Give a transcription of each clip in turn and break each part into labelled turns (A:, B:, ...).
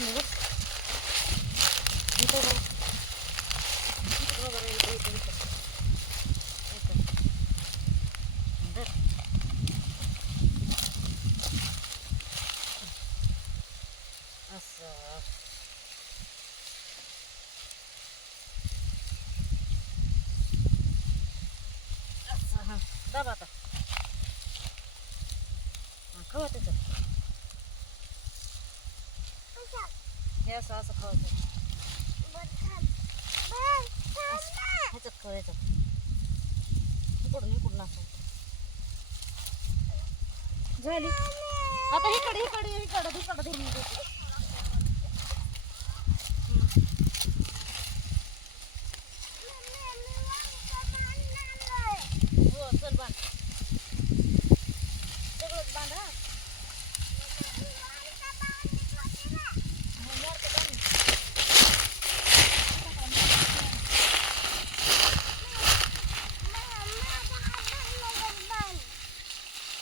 A: 먹었어. असं असं खावायचं ह्याच्यात खव ह्याच्यात. इकडून इकडून असं. झाली. आता इकडे इकडे इकडे इकडे धरून देते. हो चल बांध सगळंच बांध हा हो, मोडकं बांध.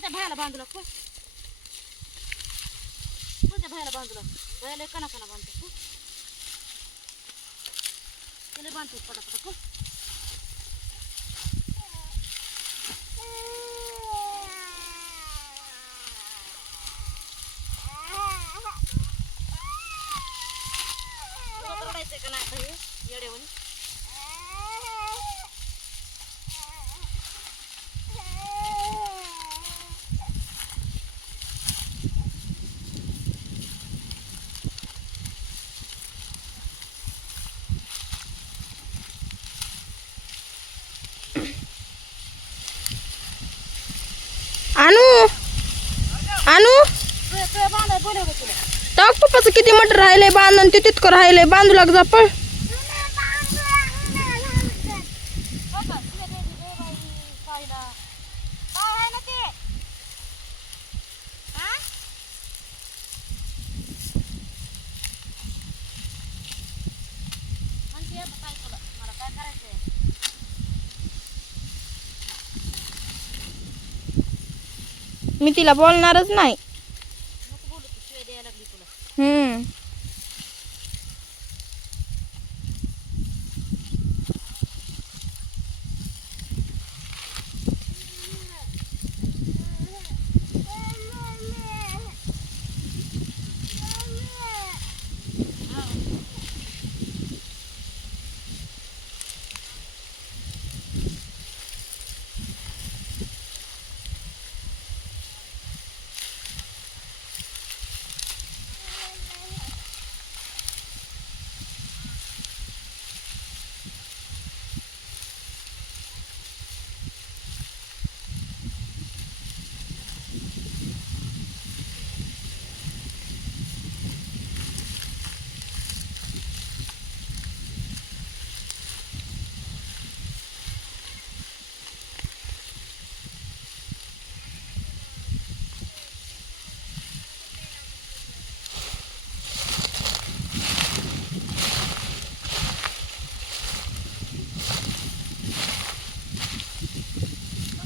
A: कोणत्या जा त्या भायला बांधू कोणत्या भायला बांधू लागतो भायला कणा कणा बांधतो तू त्याला बांधतो पटापटा को रडायचंय का नाही आता हे येड्यावानी
B: आणू आणू टाक पप्पाचं किती मटर राहिलंय बांधून ते तितकं राहिलंय. बांधू लाग जा
A: बाबा, तुझ्या बेबी रे बाई, पाहिला. काय आहे ना ते? हा? म्हणते आता काय तुला? मला काय करायचंय?
B: मी तिला बोलणारच नाही. हम्म बघ कशी थांबली मोळीवर
A: हो, बघ ना कशी बांधू देत नाही, काय नाही.
B: कापला हात
A: कापलं का? तुला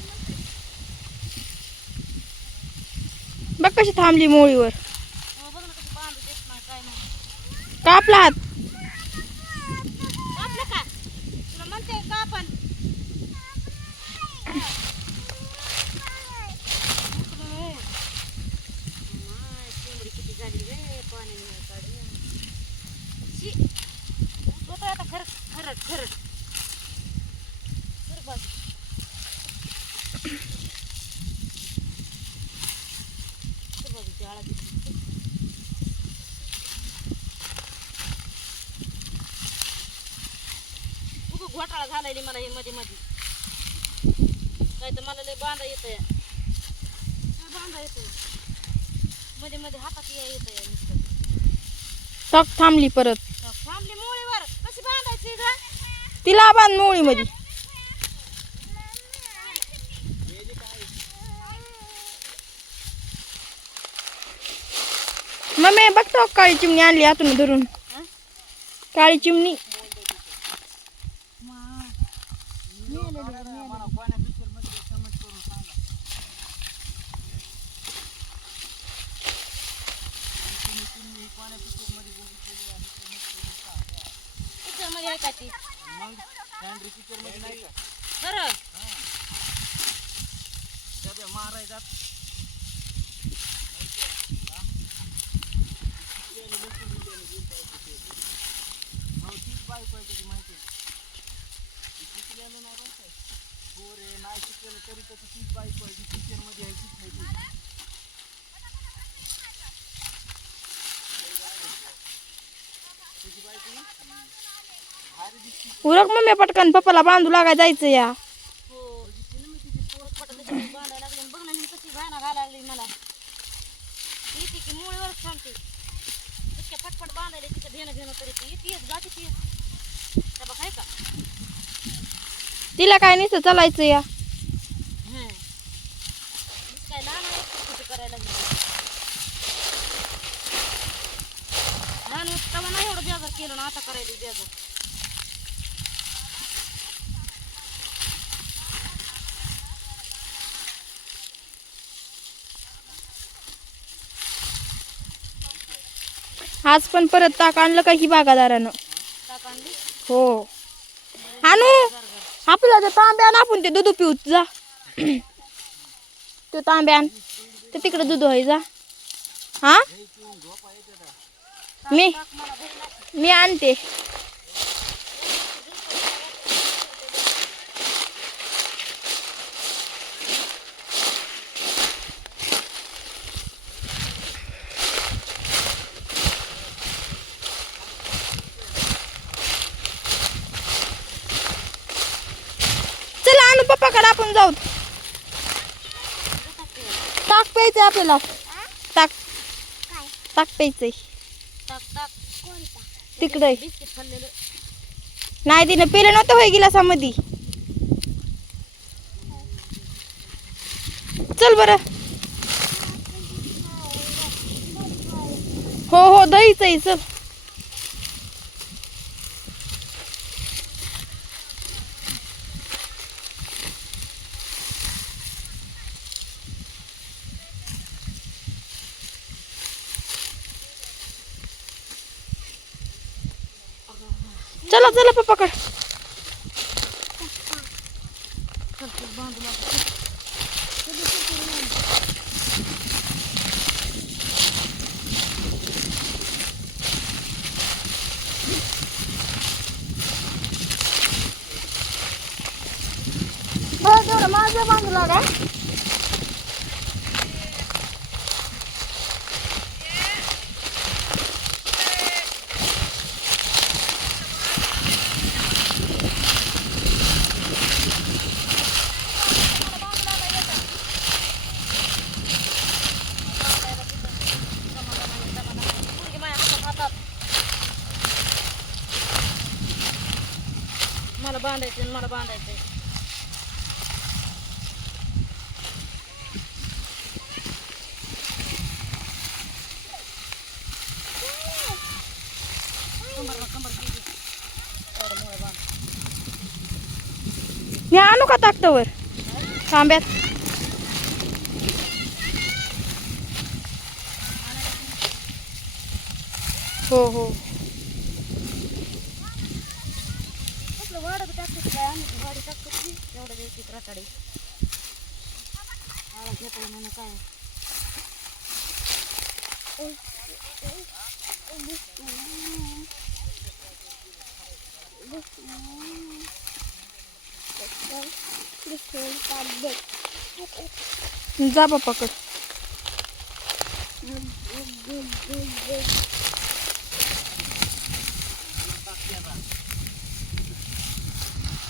A: म्हणते का आपण? नको रे. माय, कोंबडी किती झाली रे, कशी थांबली शी. होतोय आता खरंच, खरंच, खरंच. घोटाळा झालाय रे मला हे मध्ये मध्ये काय तर मला लय बांधा येत आहे बांधा येत मध्ये मध्ये हातात या येत आहे नुसतं.
B: टक थांबली परत.
A: थांबली मुळीवर. कशी बांधायची ग?
B: तिला बांध मोळी मध्ये मम्मी बघतो काळी चिमणी आणली आतून धरून? काळी चिमणी
A: पिक्चरमध्ये आहे का ती खरं?
B: उरक मम्मी पटकन पप्पाला बांधू लागा जायचं या
A: हो पटकन त्याच्यावर बांधायला लागली आणि बघ ना ही कशी भाना घालायला लागली मला येते की मुळीवर थांबते इतक्या उरक बांधायला तिचं भेणं भेणं तरी ती येते जाते ती त्या बघ आहे का
B: तिला काय नाही चालायचं या.
A: काय लहान आहे करायला लागली लहान होती तेव्हा नाही एवढं बेजार केलं ना आता करायला बेजार.
B: आज पण परत ताक आणलं का ही बागादारानं? हो. आणू. आपला ते तांब्यान आपण ते दूध पिऊत जा. तो तांब्यान ते तिकडे दूध व्हाय जा. हा? मी मी आणते चला आणू पप्पाकडे जाऊ ताक प्यायचं आपल्याला. ताक. ताक प्यायचंय. तिकडे. नाही तिनं पिलं नव्हतं होय गिलासामध्ये. चल बरं. हो हो दहीच आहे चल. चला पप्पाकडे.
A: मला बांधायचं. मला बांधायचे
B: मी आणू का ताकतवर तांब्यात. हो हो.
A: काय आम्ही ती टाकतो की एवढं द्यायची रताडी आळा घेतला म्हणून काय
B: जा पप्पाकडे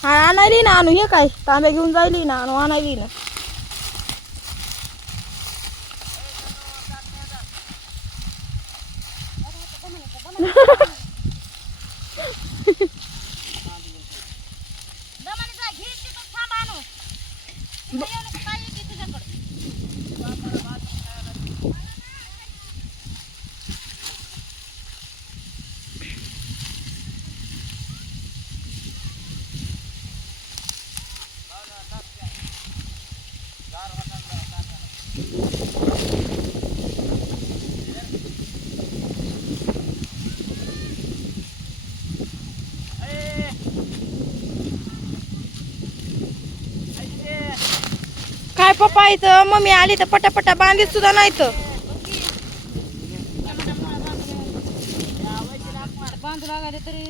B: हा आणायली ना आणू? हे काय? तांब्या घेऊन जायली ना आणू? आणायली ना. पप्पा इथं मम्मी आली तर पटापटा बांधीत सुद्धा नाही तर.
A: बांधू लागायला तरी